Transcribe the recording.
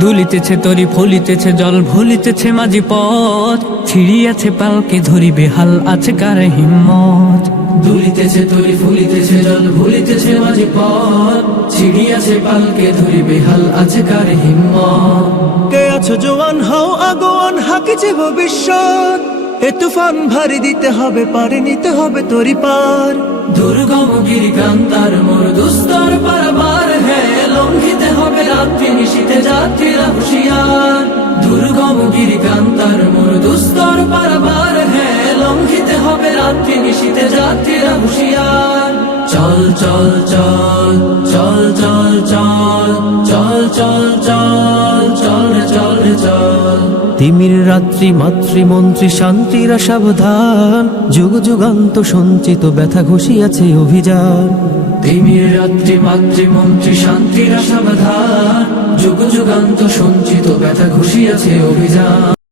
দুলিতেছে তরি ফলিতেছে জল ভুলিতেছে মাঝি পথ ছিড়িয়াছে পালকে ধরিবে হাল আছে কার হিম্মত। দুলিতেছে তরি ফুলিতেছে জল ভুলিতেছে মাঝি পথ ছিড়িয়াছে পালকে ধরিবে হাল আছে কার হিম্মত। কে আছো জোয়ান হও আগোয়ান হাকিছে ভবিষ্যৎ, এ তুফান ভারী দিতে হবে পারে নিতে হবে তরি পার। দুর্গম গিরিকান্তার মোর দুস্তর পারাবার হে লঙ্ঘিতে হবে রাত্রি নিশীতে যাত্রীরা হুঁশিয়ার। দুর্গম গিরিকান্তার মোর দুস্তর পারাবার হে লঙ্ঘিতে হবে রাত্রি নিশীতে যাত্রীরা হুঁশিয়ার। চল চল চল চল চল চল চল চল চল চল রে চল রে চল। তিমির রাত্রি মাতৃমন্ত্রী শান্তিরা সাবধান, যুগ যুগান্ত সঞ্চিত ব্যথা ঘষিয়াছে অভিযান। তিমির রাত্রি মাতৃমন্ত্রী শান্তিরা সাবধান, যুগ যুগান্ত সঞ্চিত ব্যথা ঘুষিয়াছে অভিযান।